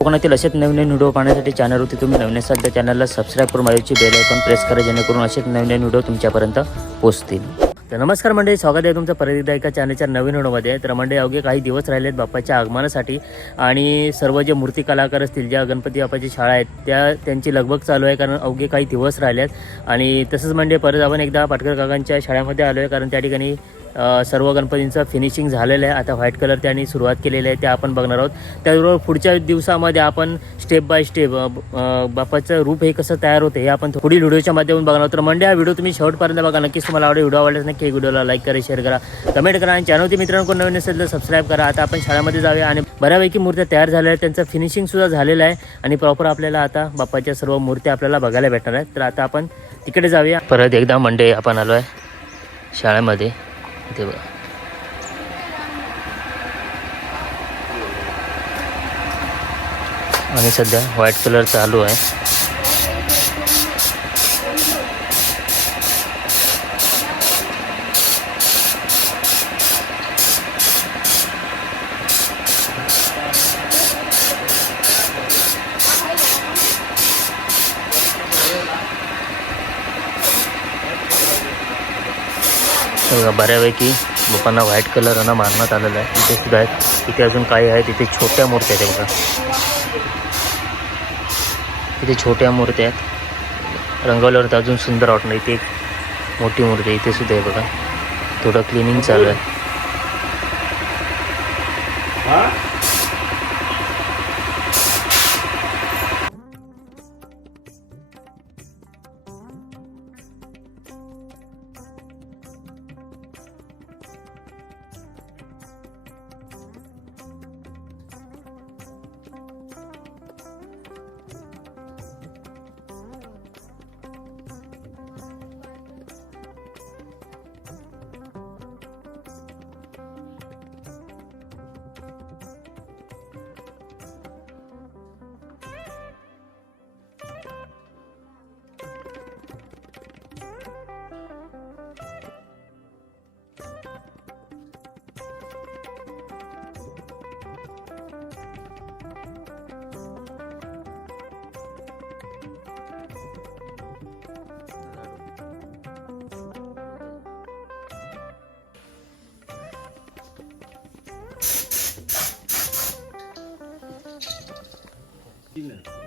कोकणातील असेच नवीन नवीन व्हिडिओ पाहण्यासाठी चॅनलवरती तुम्ही नवीन असाल तर चॅनलला सबस्क्राईब करून माझ्याची बेल आयकॉन प्रेस करा जेणेकरून असेच नवीन नवीन व्हिडिओ तुमच्यापर्यंत पोहोचतील. तर नमस्कार मंडळी स्वागत आहे तुमचं परत एकदा एका चॅनलच्या नवीन व्हिडिओमध्ये. तर मंडळी अवघे काही दिवस राहिलेत बाप्पाच्या आगमनासाठी आणि सर्व जे मूर्ती कलाकार असतील ज्या गणपती बाप्पाची शाळा आहेत त्या त्यांची लगबग चालू आहे कारण अवघे काही दिवस राहिलेत. आणि तसंच म्हणजे परत आपण एकदा पाटकर काकांच्या शाळेमध्ये आलो आहे कारण त्या ठिकाणी सर्व गणपतींचं फिनिशिंग झालेलं आहे. आता व्हाईट कलर त्यांनी सुरुवात केलेली आहे ते आपण बघणार आहोत. त्याचबरोबर पुढच्या दिवसामध्ये आपण स्टेप बाय स्टेप बाप्पाचं रूप हे कसं तयार होतं हे आपण पुढील व्हिडिओच्या माध्यमातून बघणार आहोत. तर म्हणजे हा व्हिडिओ तुम्ही शेवटपर्यंत बघा. नक्कीच तुम्हाला आवडेल. व्हिडिओ आवडल्यास नक्की व्हिडिओला लाईक करा शेअर करा. कमेंट करा आणि चॅनलवरती मित्रांकडून नवीन असेल तर सबस्क्राईब करा. आता आपण शाळेमध्ये जाऊया आणि बऱ्यापैकी मूर्त्या तयार झाल्या आहेत. त्यांचं फिनिशिंग सुद्धा झालेलं आहे. आणि प्रॉपर आपल्याला आता बाप्पाच्या सर्व मूर्त्या आपल्याला बघायला भेटणार आहेत. तर आता आपण तिकडे जाऊया. परत एकदा मंडे आपण आलो आहे शाळेमध्ये. इथे बघा. आणि सध्या व्हाईट कलर चालू आहे. बघा बऱ्यापैकी लोकांना व्हाईट कलर मारण्यात आलेला आहे. इथे सुद्धा आहेत. इथे अजून काही आहेत. तिथे छोट्या मूर्त्या आहेत हे बघा. इथे छोट्या मूर्त्या आहेत. रंगवल्यावर तर अजून सुंदर वाटणार. इथे एक मोठी मूर्ती आहे. इथे सुद्धा आहे बघा. थोडं क्लिनिंग चालू आहे.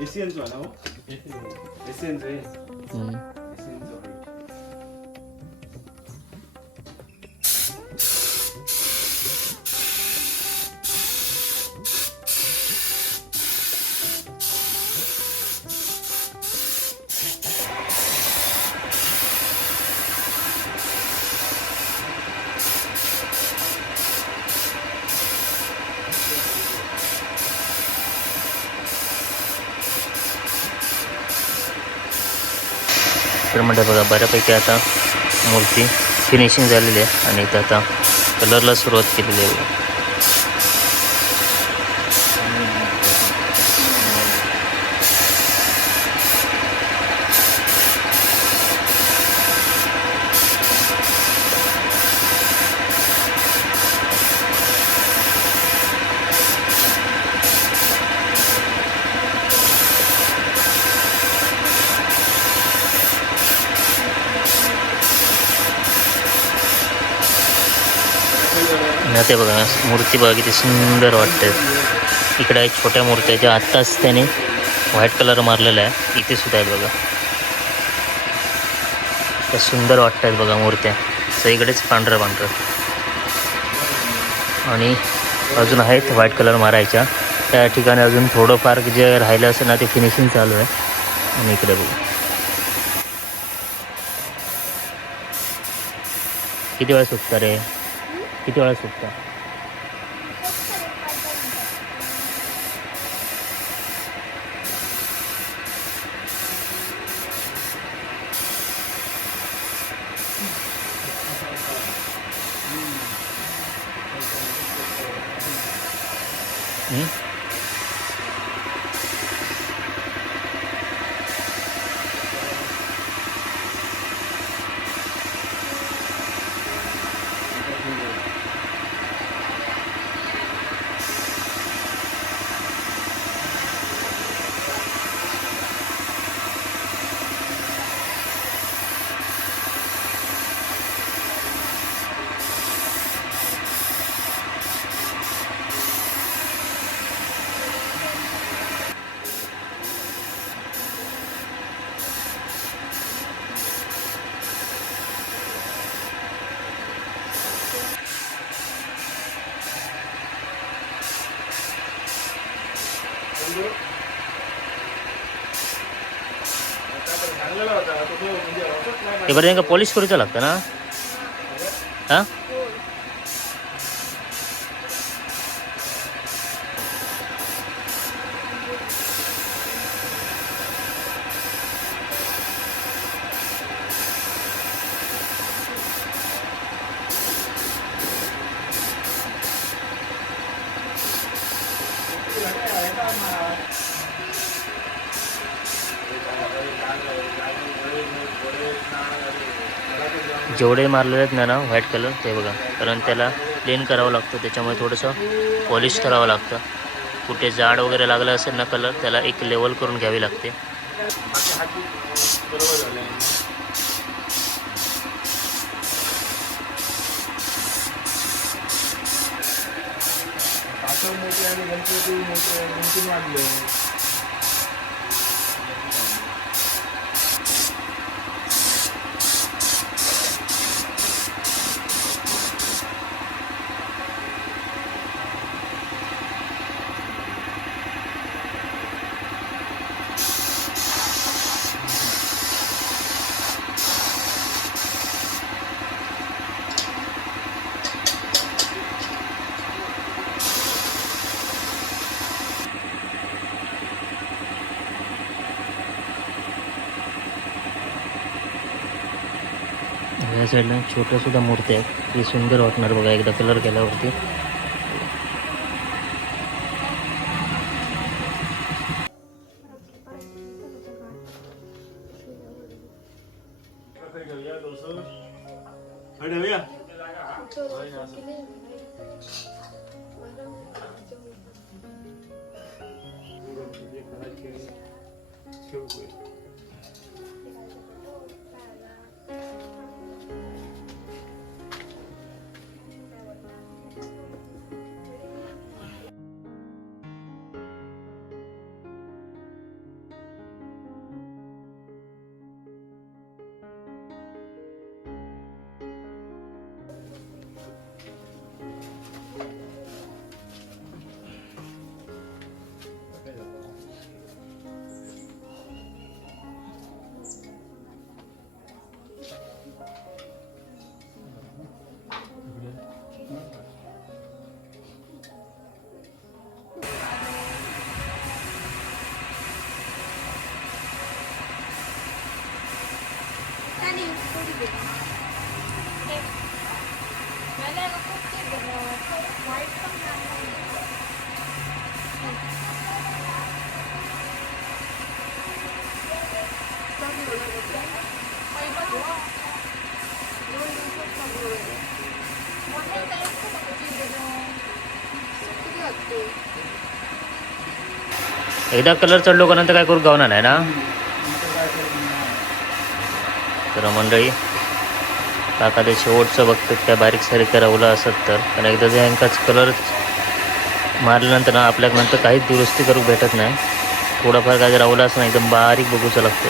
에센즈 안 하고? 에센즈. 에센즈. 음. पिक्चरमध्ये बघा बऱ्यापैकी आता मूर्ती फिनिशिंग झालेली आहे आणि इथं आता कलरला सुरुवात केलेली आहे. आणि आता बघा मूर्ती बघा किती सुंदर वाटते. इकडे एक छोट्या मूर्त्या ज्या आत्ताच त्याने व्हाईट कलर मारलेला आहे. इथे सुद्धा आहेत बघा. त्या सुंदर वाटत आहेत बघा मूर्त्या. सगळीकडेच पांढरं पांढरं. आणि अजून आहेत व्हाईट कलर मारायच्या. त्या ठिकाणी अजून थोडंफार जे राहिलं असेल ना ते फिनिशिंग चालू आहे. आणि इकडे बघू. किती वेळा सुटतं रे? किती वेळा सुटतं हं? असंच नाही हे बरं त्यांना पॉलिश करूचं लागतं ना हां जेवढे मारलेले आहेत ना ना व्हाईट कलर ते बघा. कारण त्याला प्लेन करावं लागतं त्याच्यामुळे थोडंसं पॉलिश करावं लागतं. कुठे जाड वगैरे लागलं असेल ना कलर त्याला एक लेवल करून घ्यावी लागते. मोठे आणि गणपती मोठे दोन वाढले वाजले या साईडला छोट्या सुद्धा मूर्ती आहेत. ते सुंदर वाटणार बघा एकदा कलर केल्यावरती. ठेवूया एकदा कलर चढलो का नंतर काय करू? गावणार नाही ना? तर मंडळी काका ते शेवटचं बघतात त्या बारीक सारीक रवलं असत तर. कारण एकदा जे यांकाच कलर मारल्यानंतर ना आपल्याक नंतर काहीच दुरुस्ती करू भेटत नाही. थोडाफार काय रावलं असं एकदम बारीक बघूचं लागतं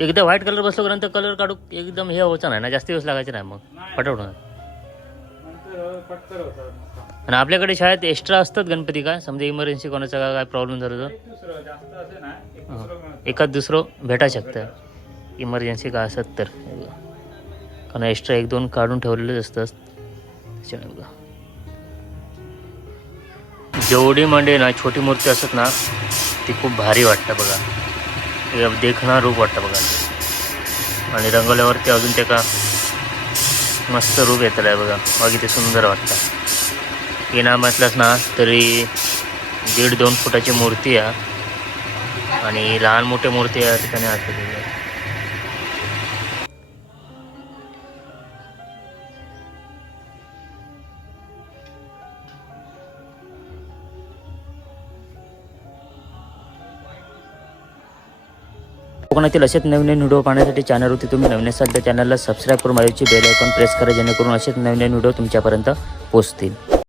एकदा व्हाईट कलर बसलो का नंतर कलर काढू एकदम हे व्हायचं नाही ना जास्त दिवस लागायचे नाही मग. होतात आणि आपल्याकडे शाळेत एक्स्ट्रा असतात गणपती काय? समजा इमर्जन्सी कोणाचा काय काय प्रॉब्लेम झाला तर? एक दुसरं भेटा शकतं. इमर्जन्सी काय असत तर. कारण एक्स्ट्रा एक दोन काढून ठेवलेलेच असतात त्याच्यामुळे बघा. जेवढी म्हणजे ना छोटी मूर्ती असत ना ती खूप भारी वाटतं बघा. देखणं रूप वाटतं बघा. आणि रंगवल्यावरती अजून ते का मस्त रूप येतं आहे बघा. बाकी ते सुंदर वाटतं. इनाम म्हटलंच ना तरी दीड दोन फुटाची मूर्ती आहे. आणि लहान मोठे मूर्ती या ठिकाणी असतात कोकणातील असेच नवीन व्हिडिओ पाहण्यासाठी चॅनलवरती तुम्ही नवीन असाल तर चॅनलला सबस्क्राईब करून माझ्याची बेल आयकॉन प्रेस करा जेणेकरून असेच नवीन नवीन व्हिडिओ तुमच्यापर्यंत पोहोचतील.